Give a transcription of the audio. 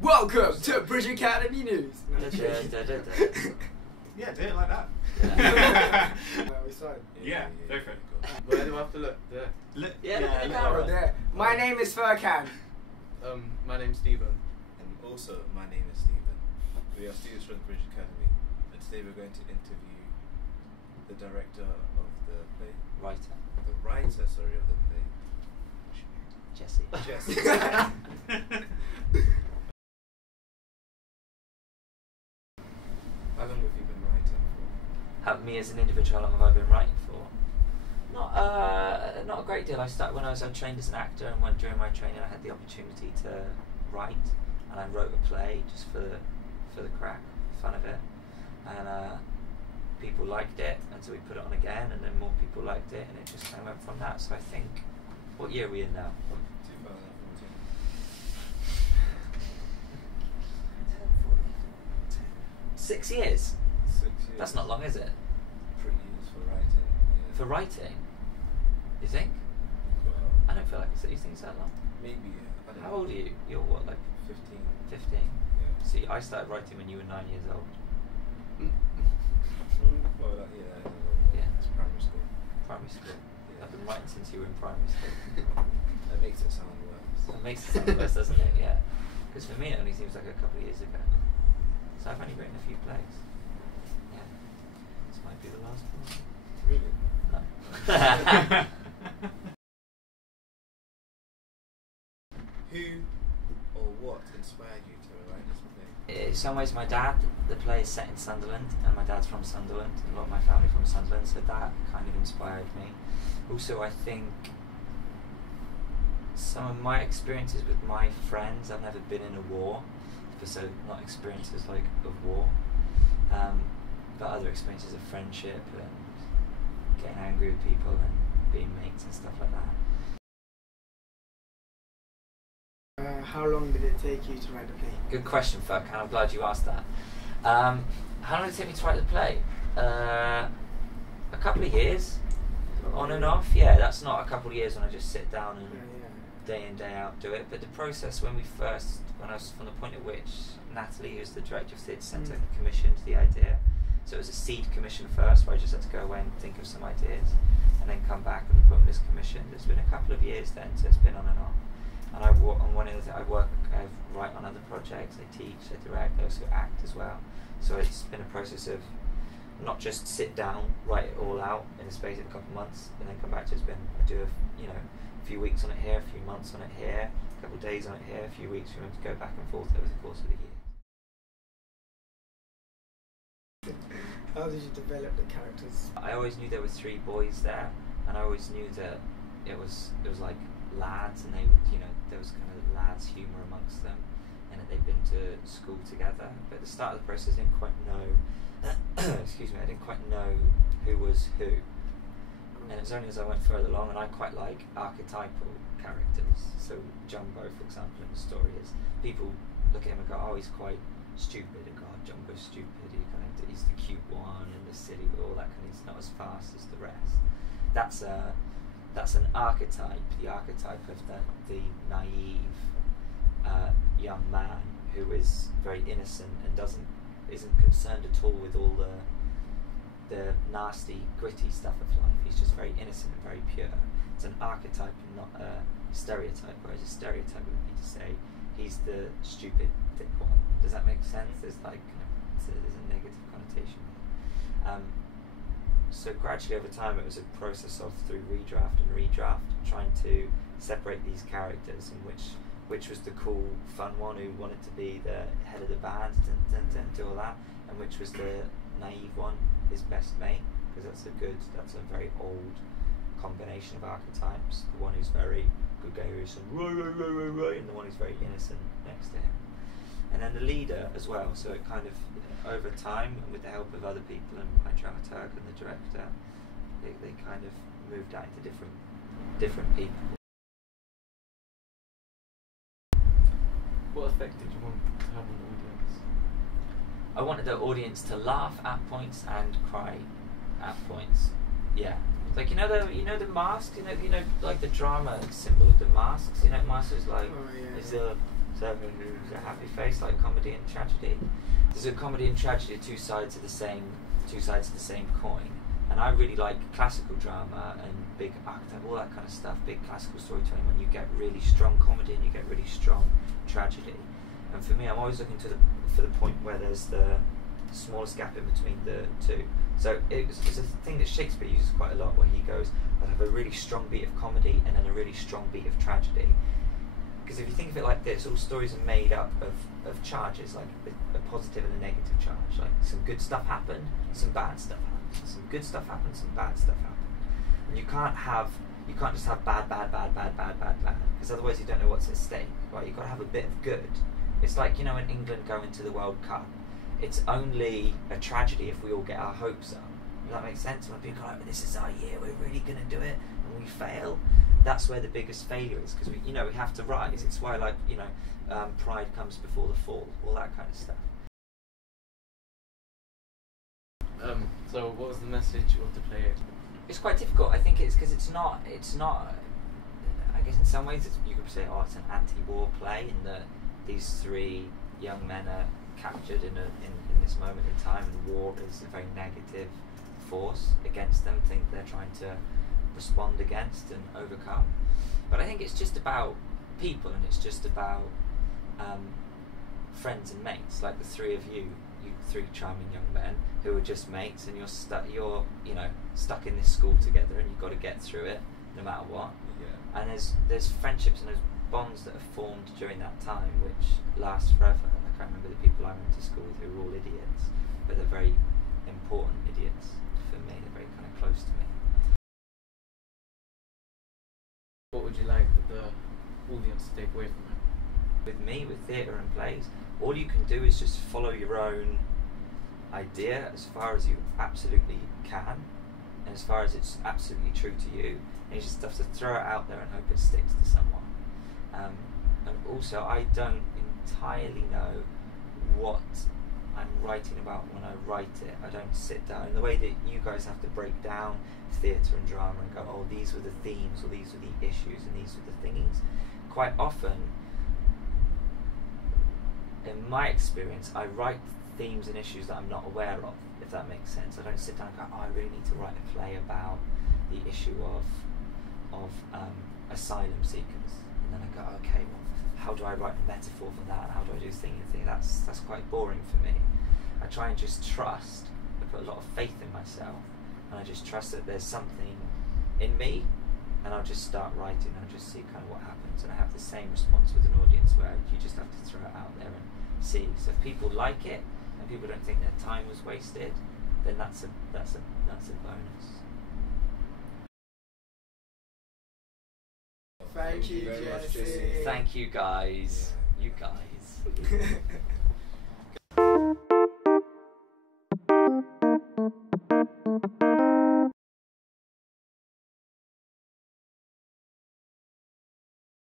Welcome to Bridge Academy News. Yeah, do it like that. We started. Yeah, go for it. Where do I have to look? There. Look, Oh, there. My name is Furquan. My name's Steven. And also, my name is Steven. We are students from the Bridge Academy, and today we're going to interview the director of the play. The writer, sorry, of the play. Jesse. How long have you been writing for? Me as an individual, how long have I been writing for? Not a great deal. I started when I trained as an actor, and during my training I had the opportunity to write, and I wrote a play just for the crack, fun of it, and people liked it, and so we put it on again, and then more people liked it, and it just kind of went from that. So I think, what year are we in now? 2014. 6 years. 6 years. That's not long, is it? 3 years for writing. Yeah. For writing, you think? Well, I don't feel like you think it's that long. maybe. I don't How know. old are you? You're what, like 15. 15? Yeah. See, I started writing when you were 9 years old. Well, yeah. Yeah. It's primary school. Primary school. Yeah. I've been writing since you were in primary school. That makes it sound worse. That makes it sound worse, doesn't it? Yeah. Because for me, it only seems like a couple of years ago. So I've only written a few plays. Yeah. This might be the last one. Really? No. Who or what inspired you to write this play? In some ways, my dad, the play is set in Sunderland, and my dad's from Sunderland, and a lot of my family from Sunderland, so that kind of inspired me. Also, I think some of my experiences with my friends, I've never been in a war, so not experiences like of war, but other experiences of friendship and getting angry with people and being mates and stuff like that. How long did it take you to write the play? Good question, Furquan. I'm glad you asked that. How long did it take me to write the play? A couple of years, on and off. Yeah, that's not a couple of years when I just sit down and day in, day out do it. But the process when I was from the point at which Natalie, who's the director of theatre centre, commissioned the idea. So it was a seed commission first, where I just had to go away and think of some ideas, and then come back and the point was commissioned. It's been a couple of years then, so it's been on and off. And I write on other projects, I teach, I direct, I also act as well. So it's been a process of not just sit down, write it all out in the space of a couple of months, and then come back to it. I do a few weeks on it here, a few months on it here, a couple of days on it here, a few weeks, to go back and forth over the course of the year. How did you develop the characters? I always knew there were 3 boys there, and I always knew that it was like lads, and there was kind of lads humour amongst them, and that they'd been to school together. But at the start of the process, I didn't quite know. Excuse me, I didn't quite know who was who. And it was only as I went further along, and I quite like archetypal characters. So Jumbo, for example, in the story is people look at him and go, "Oh, he's quite stupid." And go, "Oh, Jumbo's stupid. He's the cute one in the city, but all that kind of. He's not as fast as the rest." That's an archetype, the archetype of the naive young man who is very innocent and isn't concerned at all with all the nasty, gritty stuff of life. He's just very innocent and very pure. It's an archetype and not a stereotype, whereas a stereotype would be to say he's the stupid, thick one. Does that make sense? There's a negative connotation. So gradually over time it was a process of through redraft, trying to separate these characters, and which was the cool, fun one who wanted to be the head of the band, do all that, and which was the naive one, his best mate, because that's a very old combination of archetypes. The one who's very gregarious and and the one who's very innocent next to him. And then the leader as well, so it kind of, over time, and with the help of other people, and my dramaturg and the director, they kind of moved out into different people. What effect did you want to have on the audience? I wanted the audience to laugh at points and cry at points. Yeah, Like the masks, like the drama symbol of the masks. Masks is like is a happy face, like comedy and tragedy. There's a comedy and tragedy, two sides of the same coin. And I really like classical drama and big archetype, all that kind of stuff, big classical storytelling when you get really strong comedy and you get really strong tragedy. And for me, I'm always looking for the point where there's the smallest gap in between the two. So it's a thing that Shakespeare uses quite a lot, where he goes, I'll have a really strong beat of comedy and then a really strong beat of tragedy. Because if you think of it like this, all stories are made up of charges, like a positive and a negative charge. Like some good stuff happened, some bad stuff happened. Some good stuff happened, some bad stuff happened. And you can't just have bad, because otherwise you don't know what's at stake. Right? You've got to have a bit of good. It's like, when England go into the World Cup, it's only a tragedy if we all get our hopes up. Does that make sense? When people are like, this is our year, we're really going to do it, and we fail, that's where the biggest failure is, because we have to rise. It's why, pride comes before the fall, all that kind of stuff. So what was the message you want to play it? It's quite difficult. I think it's because it's not. I guess in some ways you could say, it's an anti-war play, in that these three young men are captured in this moment in time, and war is a very negative force against them, thing they're trying to respond against and overcome. But I think it's just about people, and it's just about friends and mates, like the three of you three charming young men who are just mates, and you're stuck in this school together, and you've got to get through it no matter what. Yeah. And there's friendships and there's bonds that are formed during that time which last forever. Like I remember the people I went to school with who were all idiots, but they're very important idiots for me. They're very kind of close to me. What would you like the audience to take away from it? With me, with theatre and plays, all you can do is just follow your own idea as far as you absolutely can, and as far as it's absolutely true to you, and you just have to throw it out there and hope it sticks to someone. And also, I don't entirely know what I'm writing about when I write it. I don't sit down in the way that you guys have to break down theatre and drama and go, these were the themes, or these were the issues, and these were the things. Quite often, in my experience, I write themes and issues that I'm not aware of, if that makes sense. I don't sit down and go, I really need to write a play about the issue of asylum seekers. And then I go, okay, well, how do I write a metaphor for that? How do I do thing? That's quite boring for me. I try and just trust, I put a lot of faith in myself, and I just trust that there's something in me, and I'll just start writing, and I'll just see kind of what happens. And I have the same response with an audience, where you just have to throw it out there and see. So if people like it, and people don't think their time was wasted, then that's a bonus. Thank you, Jesse. Thank you guys. Yeah. You guys.